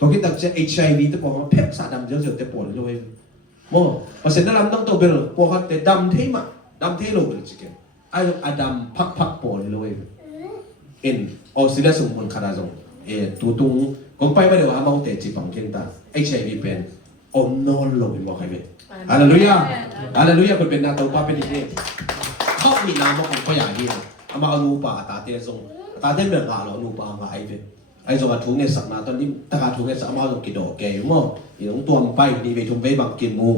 ตัวคิดตักจะ HIV แต่บอกว่าเพชรสาดำเยอะๆแต่ปวดเลยโม่ภาษาดำต้องตัวเป็นปวดเขาแต่ดำเท่มาดำเท่โลกเลยจิเกนไอ้ดำพักปวดเลยเอ็นออสเตรเลียสมบูรณ์ขนาดนั้นตัวตุงก็ไปไม่ได้ว่ามาแต่จีบังเก่งตา HIV เป็นอมนอนลงเป็นบอกใครเป็นฮาเลลูยาฮาเลลูยาคนเป็นนาตัวป้าเป็นอย่างนี้เขามีน้ำมาของเขาอย่างนี้เอามาเอานูป่าตาเตะทรงตาเตะเมืองกาเรานูป่ามาไอ้เป็นไอ้ส่วนถุงเนี่ยสักนาตอนนี้ตาถุงเนี่ยสักมาตรงกิโดแกอยู่มั้งอย่างตัวมันไปนี่ไปถุงไปบังกินมู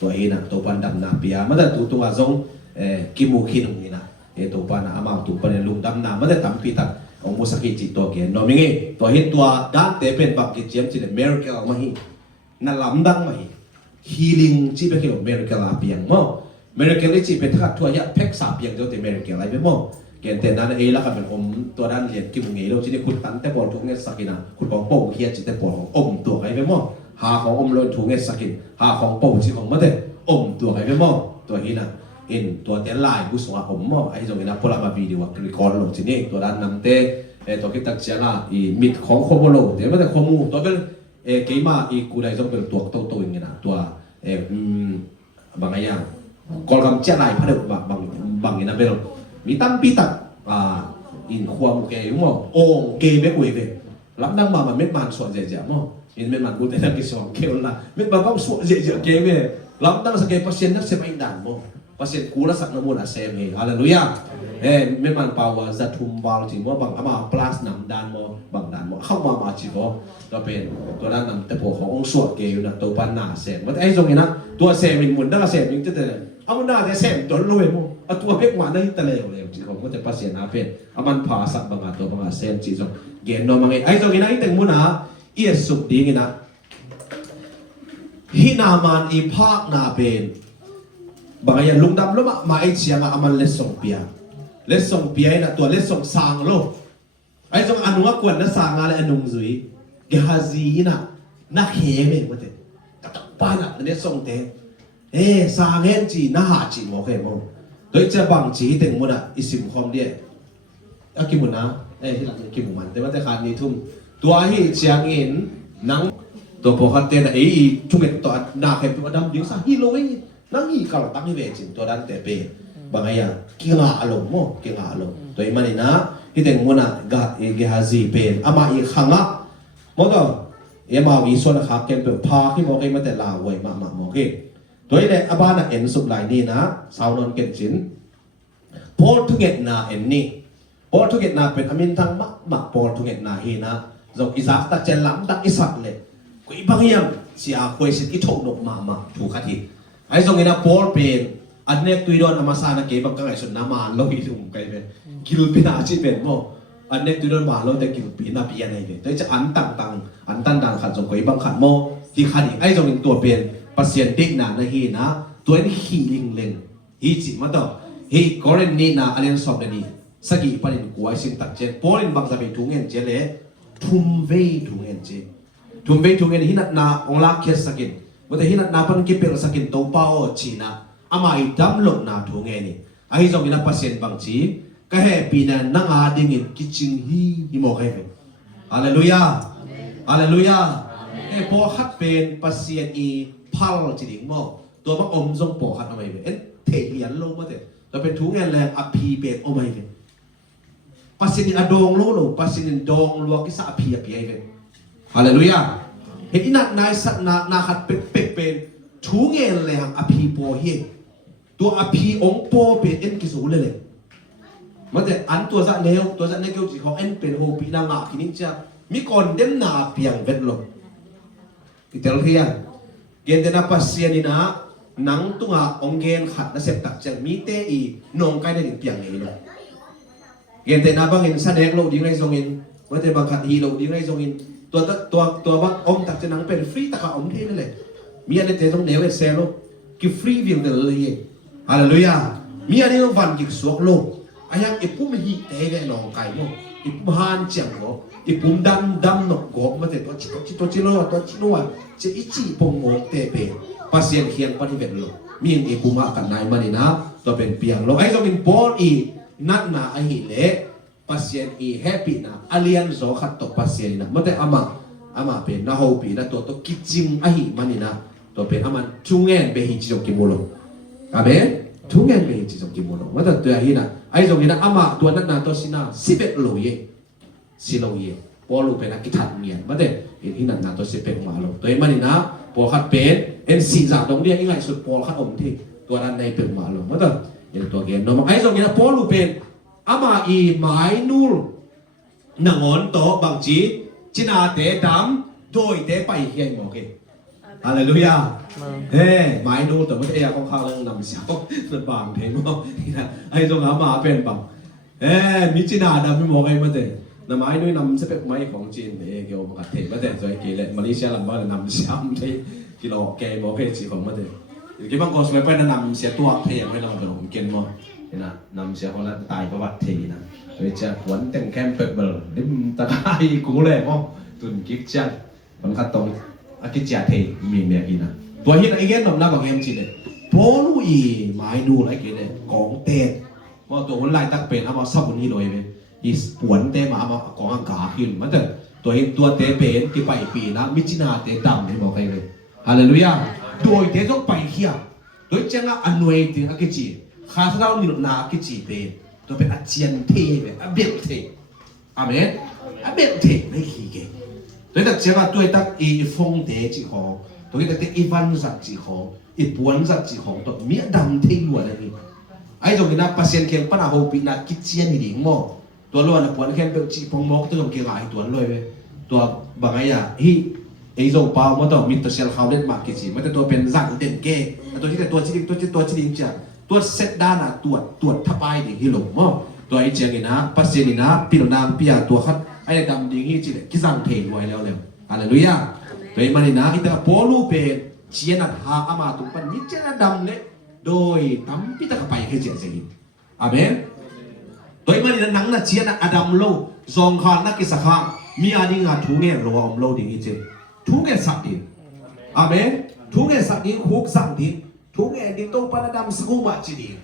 ตัวเองนะตัวปันดำนาเปียมันแต่ตัวทรงกิมูขี้ตรงนี้นะตัวปันอามาตัวปันลุงดำนามันแต่ตั้มปีตัดของมุสกิจิตัวแกนน้องมีไงตัวเห็นตัวด้านเตะเป็นบังกิเจียมจีเนี่ยเมริกามาหินั่นลำดังมาหิฮีลิงจีเป็นเกี่ยวกับเมริกาเปียงมั้งเมริกาเลยจีเป็นทัดทั่วยะเพ็กสาเปียงเจ้าแต่เมริกาอะไรไปมั้งเกณฑ์แต่นั้นแล้วก็เป็นอมตัวด้านเรียนกิมุงเงี้ยเราจีนี่คุณตันแต่บอลทุกเงี้ยสักินะคุณของโป่งเฮียจีแต่บอลของอมตัวใครไปมั้งหาของอมเลยทุกเงี้ยสักินหาของโป่งจีของมันแต่อมตัวใครไปมั้งตัวนี้นะเอ็นตัวเตี้ยลายกุศลอมมั้งไอ้ตรงนี้นะพวกเรามาวิดีโอกรีคอร์ดลงจีนี่ตัวด้านนำเตตัวคิดตักเชียนะมิดของโคโมโลเดี๋ยวมันแต่โคมูตัวเป็นเกี่ยมากูได้ต้องเป็นตัวตัวอย่างเงี้ยนะตัวบางอย่างกอลกำเจ้าลายพระเดชบางอย่างนั้นเป็นมีตั้มปีตักอินความเกย์มั้งโอ่งเกย์ไม่คุยเลยรับนั่งมามันไม่มันส่วนเจ๋อมั้งอินไม่มันกูแต่นักกิจสองเกย์ละไม่มาบ้างส่วนเจ๋อเกย์เลยรับนั่งสเกย์พัศยันนักเสพอินด่านมั้งพัศยันกูละสักน้ำมันเสพเฮฮาเลลูยาไม่มันเปล่าว่าจะทุ่มบอลจริงว่าบางอามาพลาสนำด่านมั้งบางด่านมั้งเข้ามาจีบว่าเราเป็นตัวนั้นนำแต่พวกขององค์ส่วนเกย์อยู่นะตัวปันหน้าเสพว่าไอ้ตรงนี้นะตัวเสพมันหมุนได้เสพยังจะแต่เอาหน้าแต่เสพตัวรวยมั้งเอาตัวเพ็กมาได้ตะเลวเลยจีของก็จะพัศยันอาเป็นอามันพาสักบางตัวบางเสพจีจงเกณฑ์นอมังไอ้ตรงนี้นะไอ้แต่งมุนหาเอียสุดดีงี้นะฮินามันอีภาคนาเป็นบางอย่างลุงดำแล้วมาไอ้เชียงอามันเลสส่งเปียนะตัวเลสส่งสางโลไอ้ตรงอนุวักวนนะสางอะไรอนุงซุยเกฮาซีนะนักเฮเมงมันเตะกระตับปานะเลสส่งเตะสางเห็นจีน่าหาจีโมเคมงโดยจะบังจีแต่งมุนอ่ะอิสิมคอมเดียกิมุนนะที่หลังกิมุมันแต่ว่าแต่ขาดนี้ทุ่มตัวที่เชียงเห็นนังตัวพอคันเตนะทุ่มเอ็ดตัวนาเข้มตัวดำยิ่งซะฮิโลยนังฮีกาลตั้งฮิเวจินตัวดันเตเปบางอย่างกิงอาลมโมกิงอาลมตัวมันนี่นะที่แต่งมุนอ่ะกาเกฮาซีเป็นอามาอีขังอ่ะมดมาวิส่วนนะครับเกมเปิดพาที่บอกให้มาแต่ลาไว้มาโอเคโดยในอาบานะเอ็นสุดหลายนี่นะสาวนนเกนจินพอทุกเอ็ดนาเอ็นนี่พอทุกเอ็ดนาเป็นอามินทั้งมักพอทุกเอ็ดนาฮีนะจงอิสระตักเจลัมตักอิสระเลยกุยบางอย่างเสียคุยสิที่ถูกนกมาถูกขัดทีไอ้ตรงนี้นะพอเป็นอันเนี้ยตุยโดนอามาซานะเก็บบังกังไอ้ส่วนน้ำมันเราอีทุ่มกันเป็นกิลปินาจีเป็นโมอันเนี้ยตุยโดนมาเราแต่กิลปินาเปียนไอ้เป็นแต่จะอันตั้งขัดจงกุยบางขัดโมที่ขัดอีกไอ้ตรงนี้ตัวเป็นปัสเซียนเด็กนาฮีนะตัวนี้ฮีลิงเลนฮีจิมาต่อฮีกอร์เรนนี่นะอันนี้สอบเลยนี่สกีปนินกูไอ้สิ่งตัดเจนพอลินบางจะไปทุ่งเงินเจเล่ทุ่มเวทุ่งเงินเจทุ่มเวทุ่งเงินฮินัดนาองลาเคสสกินว่าแต่ฮินัดนาพันกิเปลสกินโตป้าโอชีนะอามาอีดัมหลดนาทุ่งเงินนี่ไอ้ตรงนี้นะปัสเซียนบางจีก็ให้ปีนั้นนั่งอาดิ่งกิจิงฮิโมกให้เป็นฮาเลลูยาฮาเลลูยาพอคัดเป็นปัสเซียนอีพัลจีดิ่งโมตัวมันอมทรงปอคัดเอาไว้เป็นเทียนลงมาเถอะเราเป็นทุ่งเงินแรงอภิเป็นเอาไว้เป็นปัสสินิอดองโลโลปัสสินิดองลวกิสอภิอภิเป็นฮาเลลูยาเห็นนักนายสักนาขัดเป็นทุ่งเงินแรงอภิโปเฮตัวอภิองโปเป็นเอ็นกิสูเลยมันแต่อันตัวจะเนวจีของเอ็นเป็นโฮปีนางาคินิจ้ามีคนเด่นนาเปียงเวทลงที่เตลเฮียเกณฑ์เดน่าปัสเซียนี่นะนังตัวองเกนขัดและเสพตักจังมีเตอีนงใกล้ได้ถึงเปียงนี้เลยเกณฑ์เดน่าบางเห็นแสดงโลดีไรทรงอินเมื่อแต่บางขัดฮีโลดีไรทรงอินตัวบางอมตักจะนังเป็นฟรีตะขาอมเทนั่นเลยมีอะไรเตต้องเนวเซลโลกิฟรีวิวเดลเลยฮาเลลูยามีอะไรต้องวันกิสวกโลอายังอีปุ่มฮีเตะนองไก่โมอีปุ่มฮันเจียงโมอีปุ่มดัมนกกบมาแต่ตัวจิโร่จะอิจิปงโมเตเปปัสเซียนเคียงปฏิเวทโลมีอีปุ่มกันนายมันนี่นะตัวเป็นเปียงโลไอ้ตัวเป็นบอลอีนัดนาไอหิเละปัสเซียนอีแฮปปี้นะอาเลียนโซขัดตกปัสเซียนนะมันแต่อามา อามาเป็นนาโฮปีนะตัวกิจิมอะหิมันนี่นะตัวเป็นอามันทุงเงินเบหิจิจงกิโมโลอาเบทุงเงินเบหิจิจงกิโมโลว่าแต่ตัวหินะไอ้ตรงนี้นะอามาตัวนั้นนะตัวสินะ11โลเย10โลเยพอลูเป็นนักกีฬาเมียนว่าแต่เห็นหินันนะตัว11มาโลตัวมันนี่นะพอขัดเป็นเอ็นซีจากตรงนี้ยังไงสุดพอขัดอมที่ตัวนั้นในเป็นมาโลว่าแต่เห็นตัวเกณฑ์น้องไอ้ตรงนี้นะพอลูเป็นอามาอีไม้นูรนางอนโตบางจีจินาเตดำโดยเตไปเฮียงโอเคฮาเลลูยาเฮ้ไม้นูแต่ไม่ใช่ของเขาเรื่องนำเสียงมันบางเทงว่าไอ้ตรงนั้นมาเป็นบางเฮ้มิจินาดำไม่มองไอ้มาเตนไม้นูนำสเปกไม้ของจีนเกี่ยวกับเทมาเตสวยกี่เลยมาเลเซียลำบ้านนำเสียงที่กิโลแกโอเคจีของมาเตกี่บางคนสมัยไปนำเสียตัวเพลงให้เราเป็นของเกณฑ์มั้งนะนำเสียคนละตายประวัติทีนะโดยจะหวนแต่งแคมเปิดเบอร์ดิมตะไคร้กูเลยมั้งตุนกิ๊กจังบางขั้นตรงอากิจเทมีเมียกินนะตัวฮิตไอ้เงี้ยหนุ่มน้าบางเอ็มจีเลยโพลูอีไม้ดูอะไรกินเลยกองเตะว่าตัวคนไล่ตักเป็นเอามาซับคนนี้เลยไหมอีปวนเตะมาเอามากองอังกาขึ้นมันแต่ตัวฮิตตัวเตะเป็นที่ไปปีนะมิจินาเตะดำนี่บอกใครเลยฮาเลลูยาโดยเตะต้องไปเขี้ยโดยจังอ่ะอันนวยถึงอากิจิข้าศึกเราหนุนนาอากิจิเป็นตัวเป็นอาเจียนเทเป็นอาเบลเทอาเมนอาเบลเทไม่ขี้เก่งตัวตักเจ้าตัวตักอีฟงเตจิของตัวตักอีวันสักจิของอีปวนสักจิของตัวเมียดำเทอยู่อะไรนี่ไอ้ตรงนี้นะพัศน์เข่งปนอาโฮปินะกิจเจียนนี่ดิ่งมั้งตัวล้วนนะปวนเข่งเป็นจิพงมอกตัวเก่งไอ้ตัวเลยเว้ยตัวบางอย่างฮีไอ้โจป้ามันต้องมีตัวเซลล์เขาเล่นมากกิจมันแต่ตัวเป็นสั่งเด่นเก้ตัวที่แต่ตัวชิลิงจ้ะตัวเซตด้านน่ะตัวทับไอ้ดิ่งฮิโลมั้งตัวไอ้เจียงนี่นะพัศน์นี่นะปีนนางปียตัวขัดไอ้ดำดิ่งฮีจิเลยกิจังเทไว้แล้วเลยฮาเลลูยาตัวไอ้มันนี่นะไอ้แต่พอลูเป็นเจียนัดหาอามาตุปันมิเจนัดดำเลยโดยตั้มพิตากไปให้เจียงสิอาเมนตัวไอ้มันนี่นะหนังน่ะเจียนัดอดัมโลซองขานนักกิสขะมีอาดิ่งอ่ะทุ่งเงี้ยรัวอมโลดิ่งฮีเจทุ่งเงี้ยสักดิ่งอาเมนทุ่งเงี้ยสักดิ่งฮุกสักดิ่งทุ่งเงี้ยดิ่งตัวปนดำสกุมาจีดิ่ง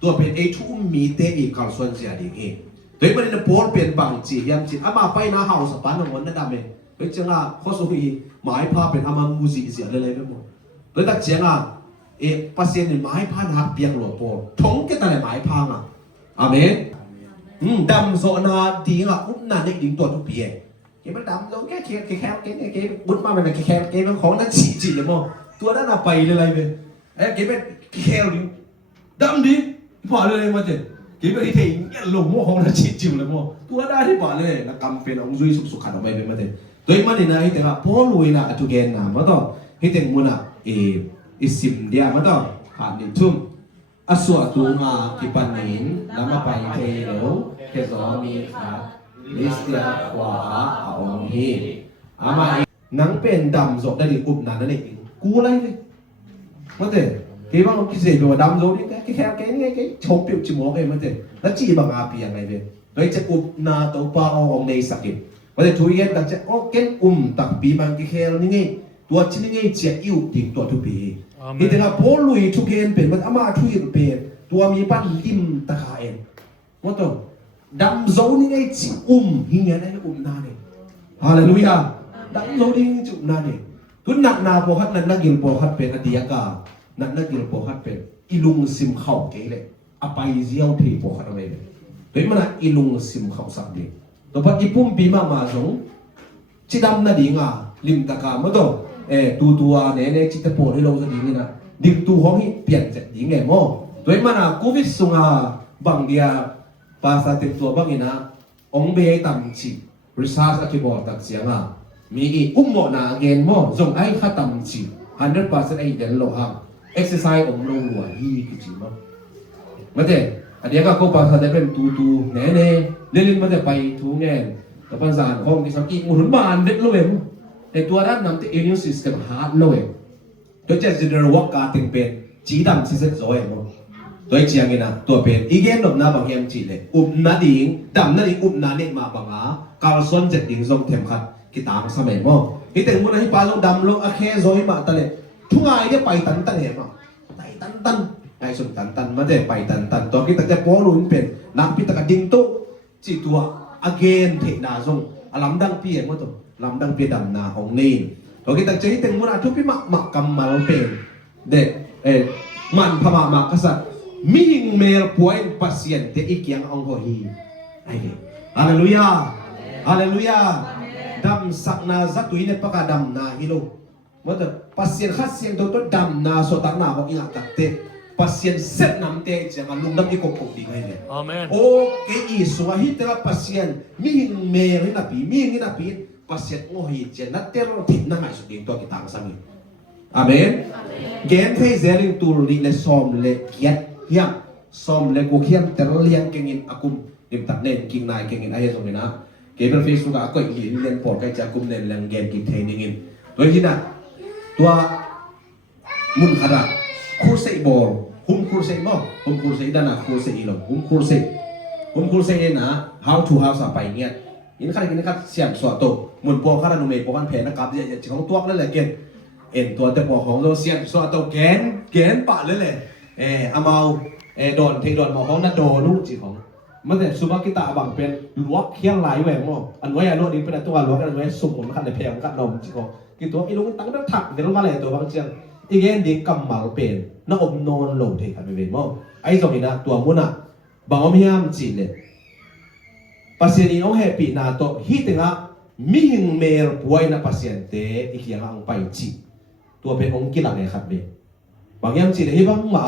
ตัวเป็นไอ้ทุ่งมีเตอีกัลส่วนเสียดิ่งเองตัวไอ้มันนี่นะโพลเป็นบางจียามจีอามาไปนะเฮาสปานของวันนั้นดำเองเฮ้ยจังอ่ะข้อสุขีหมายพาเป็นอามามูซีเสียเลยไปหมดแล้วตักเจียงอ่ะพัศน์นี่หมายพาหักเปียงหลวงพ่อท้องก็แต่หมายพาอ่ะอาเมนดำโซนาดีอ่ะอุ้มนาเด็กดิ่งตัวทุกปีเก็บมันดำโซแค่แค่บุญมาเป็นแค่มันของนั้นจีเลยมั้งตัวนั้นอ่ะไปเลยไปเก็บเป็นแค่ดิ่งดำดิพอเลยมาเจ็ดเก็บไปที่ถิ่นหลงมั่วของนั้นจีเลยมั้งตัวได้ที่พอเลยนะกำเป็นองค์จุยสุขขันออกไปเป็นมาเจ็ดตัวมันนี่นะที่แต่ว่าพอรวยนะทุกเกณฑ์นะมันต้องที่แต่มุนะอิสิมเดียมันต้องผ่านดิทุ่มอสวดตูมาที่ปันนินแล้วมาไปเทโลเทสอมีขาลิสเตียขวาอาองฮีอามานังเป็นดำสกได้ดิอุบนันนั่นเองกูอะไรเลยมันเถอะที่บางคนคิดเสียแบบดำโซนี่แค่นี่แค่ชมเปียกจิ๋มองเองมันเถอะแล้วจีบางอาเปียงไงเว้ยโดยจะอุบนาตัวป้าองในสักดิ์วันนี้ทุเรียนตั้งใจเก็นตักปีบางกี่แค่นี่ไงตัวชิ้นนี่เจียอิ่วดิ่งตัวทุกปีนี่แต่ละโพลุยทุกเกณฑ์เป็นมันอามาทุยเป็นตัวมีปั้นลิ่มตะขาเองว่าตัวดำโซนี่ไงจิหิงเงี้ยนั่นนาเนี่ยฮาเลลูยาดำโซนี่จินาเนี่ยทุนหนักนาโปหัดนั่นนักกินโปหัดเป็นอดียกานักกินโปหัดเป็นอิลุงซิมเข่าเกเลยอภัยเจียวทีโปหัดอะไรเลยเฮ้ยมันอะอิลุงซิมเข่าสักดีตัวพัดอีปุ่มปีมาจงชิดำนาดิ่งอ่ะลิมตะกาไม่ต้องตัวเนี่ยจิตโปให้เราจะดิ่งนะดิ่งตัวห้องนี้เปลี่ยนจากดิ่งไงมั้งตัวมันอะกูวิสุงอ่ะบางเดียภาษาเต็มตัวบางอีนะองเบย์ต่ำจีริซาสอธิบายตักเสียงอ่ะมีอีหมอนาเงินมั้งส่งไอ้ข้าต่ำจี100%ไอ้เดนโลหังเอ็กซ์ไซส์องโลหัวฮีกิจิมั้งไม่ใช่อันนี้ก็ภาษาเต็มเป็นตัวเนี่ยเล่นมันจะไปทุ่งเงินแต่ภาษาห้องที่สักอีกหมุนบานเด็กเลยมั้งแต่ตัวนั้นนำที่ immune system ฮาร์ดเลยโดยจะจะเรียกว่าการติงเป็นจีดำซีเซ็ตโซ่มั้งโดยเชียงนี่นะตัวเป็นอีกอย่างหนึ่งนะบางอย่างจีเลยอุบนาดิ่งดำนาดิ่งอุบนาเนี่ยมาบางอ่ะการส่วนจะดิ่งส่งเทมขัดกิตามสมัยมั้งที่แต่เมื่อไหร่ปลาลงดำลงอาแค่โซ่มาตะเลยทุ่งไอ้เนี่ยไปตันเหรอมั้งไปตันไอ้ส่วนตันมาได้ไปตันตัวที่แต่จะป้อรุ่นเป็นนักพิตากดิ่งโตจีตัว again เทนาส่งอลัมดังเปียมั้งตัว ลำดังเปียดำนาของนี่โอเคแต่ใจที่เต็งมุนาทุกพิมักกำมาเป็นเด็กมันพม่ามากษัตริย์มีหิงเมลป่วยปัสเซียนเตอีกยังองค์ฮีไอ้เนี่ยฮาเลลูยาฮาเลลูยาดำสักนาจัตุยเนี่ยปากดำนาฮิโลมันจะปัสเซียนขัดเซียนตัวดำนาสตักนาของอีหลักตักเตปัสเซียนเซตน้ำเตะจะมาลุงน้ำอีกกบดีไงเนี่ยโอเคอีสวาฮิตละปัสเซียนมีหิงเมลนี่นะปีมีหิงนี่นะปีปัสเซียนโอฮิเจนัตเตอร์ผิดนั่งไงสุดยิ่งตัวกิตังสามีอาเมนเกณฑ์ที่เจริญตูริเลสอมเลเกียเฮียมสอมเลกุเฮียมแต่เราเลี้ยงเก่งอากุมดิมตัดเน้นกิ่งนายเก่งไอ้ยังไงนะเกมเป็นเฟซบุ๊กก็อีกเล่นปอดใกล้จะกุมเน้นเลี้ยงเกมกิ่งเทนยิงโดยที่น่ะตัวมุนขนาดคูเซบอลคุ้มคูเซบอลคุ้มคูเซด้านหน้าคูเซอีหลงคุ้มคูเซนะ how to how สบายเงี้ยอินขั้นนี้นะครับเสียงสวดโตมุนปอขนาดนุ่มเอกปอกันแผลนะครับจะของตัวนั่นแหละเกณฑ์เอ็นตัวแต่พอของเราเสียนส่วนตัวแกนปะเลยเลยอามาโดนเทโดนมาของน่าโดนู่จีของมันแต่สุภกิตาบังเป็นลวกเคี่ยงไหลแหวงมั้งอันไว้อันโน้นนี่เป็นตัวลวกอันไว้สุ่มมันขัดในแพงขัดนมจีของกี่ตัวอีลุงตั้งแต่ถักเดี๋ยวมาเลยตัวบางเชียงอีเงี้ยดีกำมาเป็นน้าอมนอนลงเทกันไปเป็นมั้งไอ้ตรงนี้นะตัวมุนอ่ะบางอมยามจีเลยปัสเซียนีน้องแฮปปี้นาโตฮิตงะมีหิงเมลป่วยนะปัสเซียนเตอีกอย่างอังไปจีตัวเป็นองค์กิลังไงครับเบบางอย่างจีนที่บางมา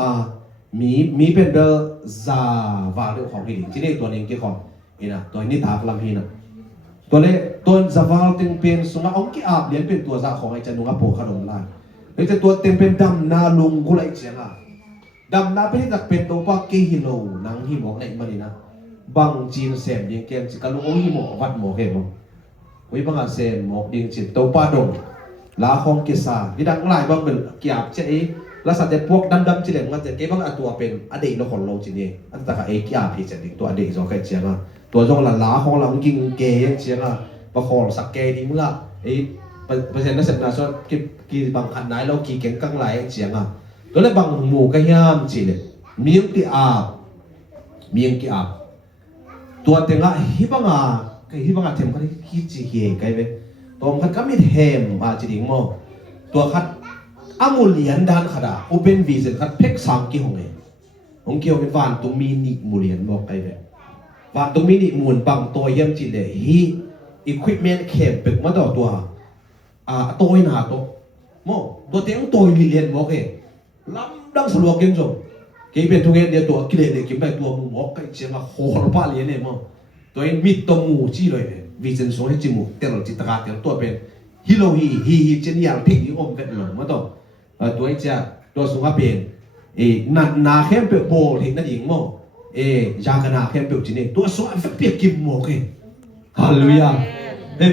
มีเป็นเบลซาวาเรื่องของพี่จีนตัวนี้กี่คนนี่นะตัวนี้ตากลำพีนะตัวเล็กตัวซาวาเต็มเป็นสมัยองค์กิอาบเลี้ยงเป็นตัวซาของไอ้จันนุงะโปขนมลายไอ้จะตัวเต็มเป็นดำนาลุงกุไลเชียงอ่ะดำนาเป็นที่จะเป็นตัวปากกีฮิโลนังฮิโมในมันนี่นะบางจีนเสมยังเกมจิกาลุงองฮิโมวัดโมเฮมวิบังอาเซมโมดิงจิตตัวป้าดงลาของกิสาวิดังหลายบางเป็นเกี่ยวเจ๊แล้วสัตว์แต่พวกดำๆจีเหลงมันจะเก็บบางตัวเป็นอดีตเราคนเราจีนี่อันตรายเกี่ยวพี่จะดึงตัวอดีตเราแค่เชียงอ่ะตัวจงหลาของเรากินเกย์เชียงอ่ะประคองสักเกย์ดีเมื่อเปอร์เซ็นต์นั้นเสร็จนะส่วนกี่บางขันไหนเรากี่เก่งกังไหลเชียงอ่ะตัวเล็กบางหมู่ก็ย่ามจีเลยมีงกี่อาบตัวเต็งอ่ะฮิบังอ่ะฮิบังอ่ะเทมก็ฮิจีเฮไกเวตัวมันก็มีเทมอาจจะดิ่งมั้งตัวคัดอามูเลียนด้านขดาโอเปนวีเซนคัดเพ็กสามกี่หงเองของเกี่ยวกับวันตรงมีนิมูเลียนบอกไปแบบวันตรงมีนิมูลบางตัวเยี่ยมจีเลยฮีอุปกรณ์เข้มเป็กมาต่อตัวตัวหนาตัวมั้งตัวเต็งตัวมีเลียนบอกเองลำดังสลวกกินจงเกี่ยวเป็นทุกอย่างเดียวตัวกิเลสเด็กกินไปตัวมูบอกไปเชื่อมาโหดป้าเลียนเนี่ยมั้งตัวเองมีตัวมูจีเลยวิจัยส่งให้จมูกแต่เราจิตตาเตียงตัวเป็นฮิโลฮีเจนี่ยาพิกอมเป็นหลงมาต่อตัวไอ้เจ้าตัวสุภาพเป็นนาเข้มเปรี้ยวโบที่นั่นหญิงมั้งยากนาเข้มเปรี้ยวจีนี่ตัวสุภาพเปียกกิมโมกฮาเลลูยา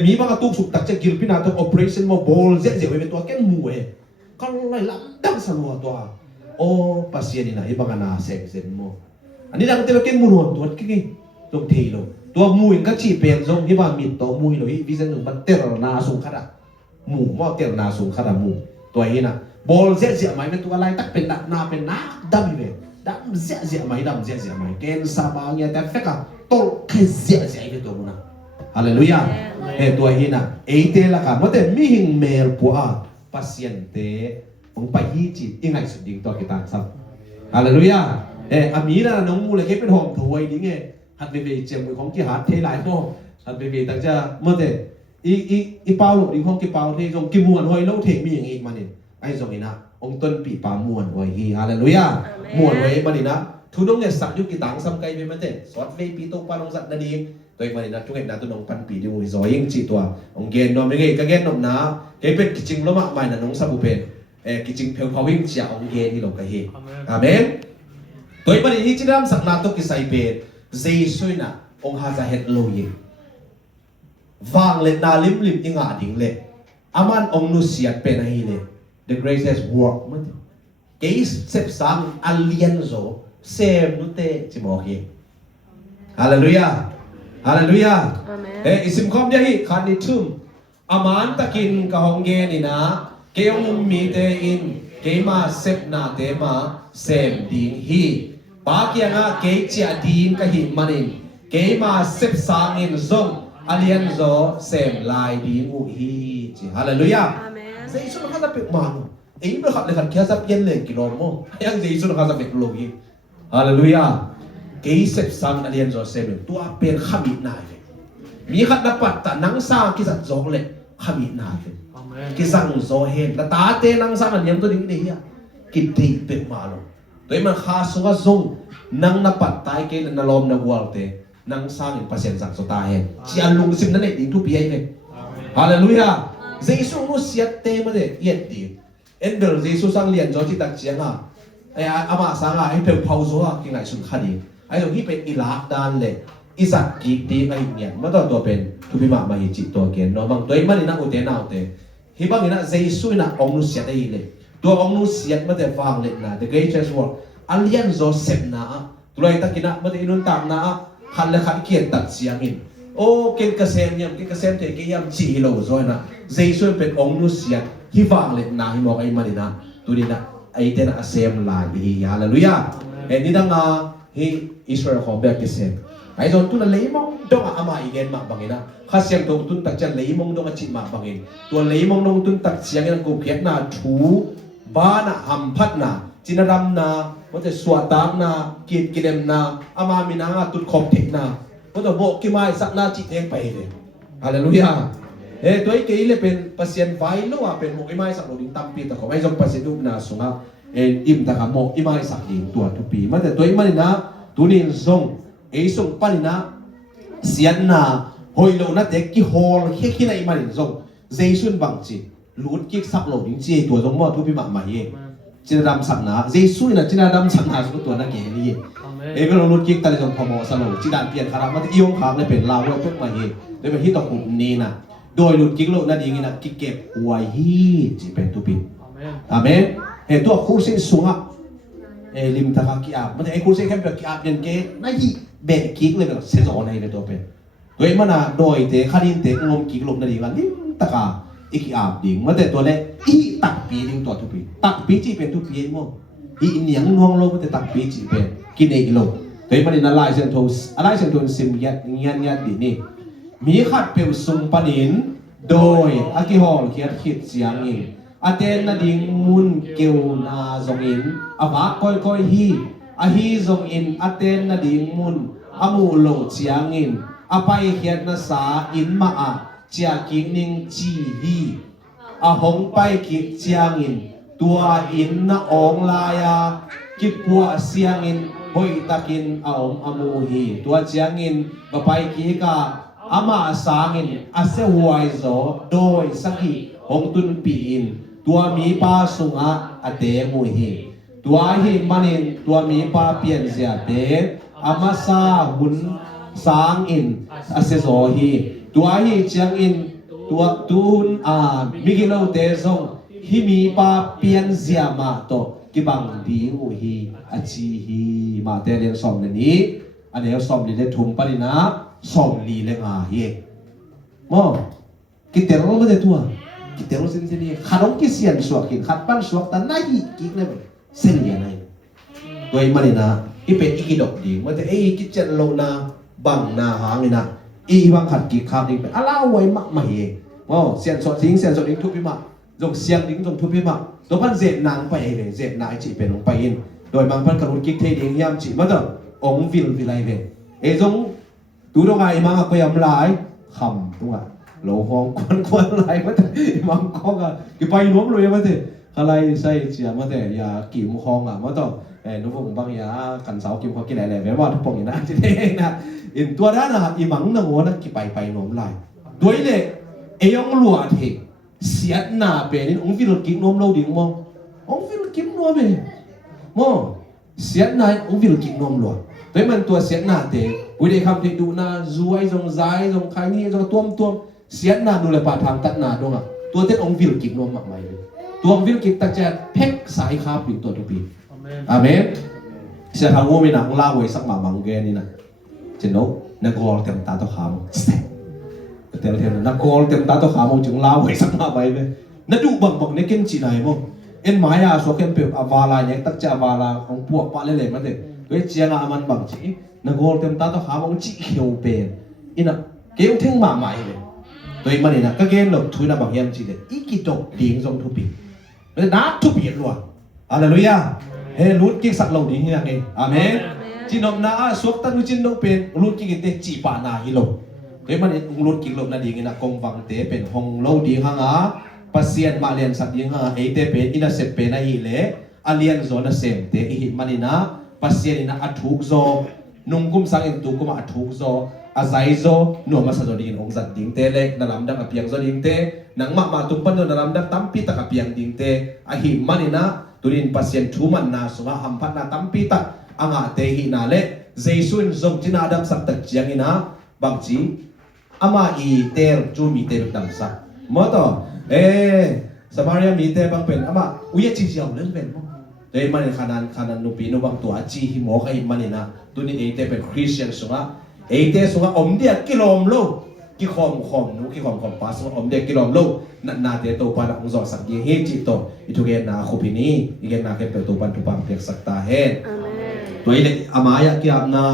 มีบางตัวสุกตักจะกินพินาตัว operation มาโบลเจ๊ไว้เป็นตัวแก้มวยก็เลยลำดังสลัวตัวโอ้ปัสเซียนี่นะไอ้บางนาเซ็งมั้งอันนี้ดังเตะแก้มวยตัวกี่ตรงทีโลตัวมูยก็ชีเป็นทรงที่ว่ามีตัวมูยเลยวิจัยหนึ่งมันเตลนาสูงขนาดมูมั่วเตลนาสูงขนาดมูตัวนี้นะบอลเสียไหมเป็นตัวอะไรตักเป็นนาเป็นนาดำเลยดำเสียไหมดำเสียไหมเกณฑ์สบายเนี่ยแต่เฟกอะโตแค่เสียเป็นตัวนะฮาเลลูยาตัวนี้นะเตละกันมันแต่มีหิงเมลปัวปัสเซียนเตองไปยี่จียังไงสุดยิ่งตัวกีตาร์ซับฮาเลลูยาอามีนะน้องมูเลยแค่เป็นหอมถวยนี่ไงหัดไปเจียมมือของกี่หัดเทหลายโม่หัดไปตั้งจะเมื่อแต่อีเปาหลุดอีห้องกี่เปาที่ตรงกี่มวนหอยแล้วเทมีอย่างอีกมาเนี่ยไอ้ตรงนี้นะองต้นปีปามวนหอยฮีฮาเลลูยามวนหอยมาเนี่ยนะทุนองเนี่ยสักยุกิตังซ้ำไกลไปมันเตะสอดเวปีตรงปาลงสัตว์นั่นเองตัวมาเนี่ยนะทุกเห็นนะตัวน้องพันปีดีมวยซอยยิ่งจีตัวองเกนนอมยังไงก็เกนนอมนะเฮ้เป็นกิจิงล้มอ่ะไม่นะน้องซาบุเป็นกิจิงเพลพาวิ่งเสียองเกนนี่หลงกันเฮอาเมนตัวมาเนี่ยที่นั่นสักนาตุกิไซเปเจสุยนะองฮาจะเห็ดโลยิวางเล่นนาลิมอิงอาดิงเล่อามันองนุเสียเป็นอะไรเล่ the greatest work มันเกย์เซฟสังอัลเลียนโซเซมนุเตจิโมกีฮาเลลูยาฮาเลลูยาอิสิมคอมเดียฮีคันนิทุมอามันตะกินกับฮองเกนี่นะเกยองมีเตอินเกยมาเซฟนาเตมาเซมดิงฮีปากียงะเกย์เจียดีนกับหิมันินเกย์มาเซฟสางอินซง alien zo sem lai di mu hi chi hallelujah Amen. Giêsu nó khá biệt mà ý nó khát là khát kia sắp yên lên kilo mo yang Giêsu nó khá sắp biệt lôi hallelujah cái sếp sang alien zo sem tua pen khamit nai mi khát dapat ta nang sa ki sat zong le khamit nai ki sang zo hen ta ta te nang sa man yam to ding dei ya ki ti biệt mà lo tôi mà khá sunga zong nang dapat tai ke na lom na wal te nang sang in pasien sang so ta hen chi an lung sim na ne ding tu pi ai ne hallelujah Giêsu nó siết te mà de yet ti en bel Giêsu sang liền zo chi tak chiang a ai ama sang a ai pe phau zo a ki ngai sun khani ai lo hi pe ilak dan le isat ki ti ai nyan ma to pen tu pi ma hi chi to ken no bang toi mani na u te na u te hi bang ina Giêsu na ong nu siat ai le to ong nu siat ma de wang le na the greatest work alien zo sep na tulai takina ma de inun tam na khan le khan kiet tak siang in o ken ka sem te ke yam chi lo zo na Giêsu pe ong nu siat hi wang le na hi mo ai mani na tu ni na ai te na sem la hi hallelujah en ni dang hi Israel ko be ke sem ai zon tu na leimong dong ama igen ma bangina khasiam to tun tak chan leimong dong chi ma bangin to leimong dong tun tak chiang en ko phiat na thu ba na ham phat na chinadam na mo te swatam na kit kilem na ama minanga tut khop thik na mo to bo ki mai sak na chi theng pai le hallelujah toi ke ile pen pasien vai lo a pen mo ki mai sak lo ding tam pi ta ko ai zong pasien du na sunga im ta ka mo i mai sak ding tua tu pi ma te toi mani na tu nin zong ei song panina sian na hoi lo na te ki hol he ki na i mani zong Giêsu bang chi lut ki sak lo ding chi tua zong mo tu pi ma ma ye china dam sak na Giêsu na china dam sak na su tua na ge ni e be lo lut ki ta le zong phomo sa lo chi dan pian khara ma te iong khang le pen la wo pek ma ye le be hi to ku ni na doi lut ki lo na ding na ki kep wai hi chi pen tu pi amen he to khu sin sunga lim ta ka ki ap ma te e khu sin kem pe ki ap yen ke na hi be ki le be se zo nei le to pen toi ma na doi te kharin te ngom ki lo na ding la lim ta ka iki ap ding ma te to le i tak pi ding to tu pi tak pi chi pen tu pi mo i niang nuang lo ma te tak pi chi pen ki nei lo toi ma ni na lai sen thos alai sen thon sim yat ngian di ni mi khat pe sung panin doi aki hol khiat khit siang in aten na ding mun keu na zong in awa koi hi a hi zong in aten na ding mun amu lo chiang in apai khiat na sa in ma a chia king ning chi hi a hong pai ki chiang in tua in na ong la ya ki pua siang in hoi takin a om amu hi tua chiang in ba pai ki ka ama sangin ase huai zo doi saki hong tun pi in tua mi pa sunga ate mu hi tua hi manin tua mi pa pian sia te ama sa hun sang in ase zo hi tua hi chiang in tua tun migilo te zong hi mi pa pian zia ma to ki bang di mu hi achi hi ma te len som ni ane som ni le thum parina som li le nga ye mo ki terol mo de tua ki terol sin sin ni kharong ki sian suak ki khat pan suak ta na hi ki le sen ya nai toi marina ipe ikidok di mo te ki chen lo na bang na hang na i bang khat ki kham ding ala wai mak ma ye mo sian so ding thu pi ma jong siang ding jong thu pi ma do pan zet nang pa ai le zet na chi pe long pa in doi mang pan karun ki the ding yam chi ma da ong vil lai ve e jong tu dong ai mang ko yam lai kham tu à lo hong quan lai ma te mang ko ga ki pai nom lo ya ma te khalai sai chia ma te ya kim hong à ma to no vong bang ya kan sao kim ko ki lai le ve wa tu pong ina chi te na in tua da na i mang na ngo na ki pai nom lai doi le e yong lua the siat na pe ni ong vil ki nom lo ding mo ong vil ki nom me mo siat na ong vil ki nom lo tới mình tua xiết nà thế, vui để khám thấy đủ na ruồi dòng dài dòng khai ni dòng tuom xiết nà đủ là bà tham tận nà đúng không? Tua tết ông vil kịp nó mặc mày, tua ông vil kịp ta chặt pek sải khá bình tua tu pi, amen. Sẽ thằng ngô mình nặng la quay sắc mà bằng ghê ni nè, trên đó nè gol tem ta to khám, tem nè gol tem ta to khám ông chúng la quay sắc mà mày về, nè đủ bằng nè kinh chỉ này không? En maya số kem pe avala nhé tắc cha avala ông buộc bạn lên mà thế. Với chia ngã man bằng chỉ, nó gol tem ta to khám ông chỉ hiểu bền, ina เกี่ยวถึงมาใหม่เลยตัวเองมันนี่นะก็เกณฑ์หลบทุยนะบางอย่างจีเลยอีกิจกดิ้งทรงทุบปีมันนัดทุบปีรัวอะไรลุยอ่ะเฮ้รูดกิ๊กสักเหล่าดิ้งยังไงอาเมนจีนอมนาสวกตันจินต้องเป็นรูดกิ๊กเตจีปานาฮิโลตัวเองมันนี่รูดกิ๊กหลบนาดิ้งนะกงวังเตเป็นห้องเหล่าดิ้งฮังอ่ะปัสเซียนมาเลียนสักดิ้งฮังเอเตเป็นอินาเซเป็นนะฮิเลอาเลียนโซนเซมเตอิฮิมันนี่นะปัสเซียนนะอัดทุกโซนุ่งกุมสังเอ็นตุกุมอัดทุกโซอาศัยโซนัวมาสะดดินองจัดดิ้งเตเล็กนาลำดับกับเพียงโซดิ้งเตนังมาตุปันโนนาลำดับตั้มปีตะกับเพียงดิ้งเตอาหิมันนี่นะตุรินปัสเซียนทูมันนาสุงะหัมพันนาตั้มปีตะอ่างเตหินาเลเจสุนซงจินาดัมสักตักเจียงอินะบางจีอามาอีเตอร์จูมีเตอร์ดัมสักมอต่อสมารีมีเตอร์บางเป็นอามาอุยจิเจียวเล่นเป็นมั้งเดยมันขนาดนุปีนุบางตัวจีหิมอกไอ้มันนี่นะตัวนี้เตเป็นคริสเตียนสุงะเตสุงะอมเดียกิโลมโลกิคอมนุกิคอมปัสอมเดียกิโลมโลนาเตโตปานะองศาสักยี่เฮจิโตอิทุเกนาคุปินีอิเกนาเกเปตุปันทุปังเปียกสักตาเฮนตัวนี้อามายะกิอานา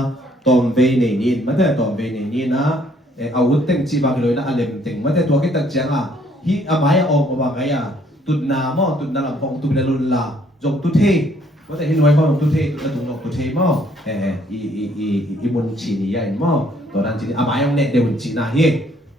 ตอมเวเนนีนมันแต่ตอมเวเนนีนะอาวุธเต็งจีบางเลยนะอเลมเต็งมันแต่ตัวกิตักเจียงอ่ะฮิอามายะออกมาไงอ่ะตุนนามอตุนนาลำพองตุนนาลุนลาจงตุเทว่าแต่เห็นไว้พ่อตุเทตุนตุนลงตุเทมออีมุนชีนี่ใหญ่มอตัวนั้นจีนี่อามายะเนี่ยเดวุนจีนาเฮ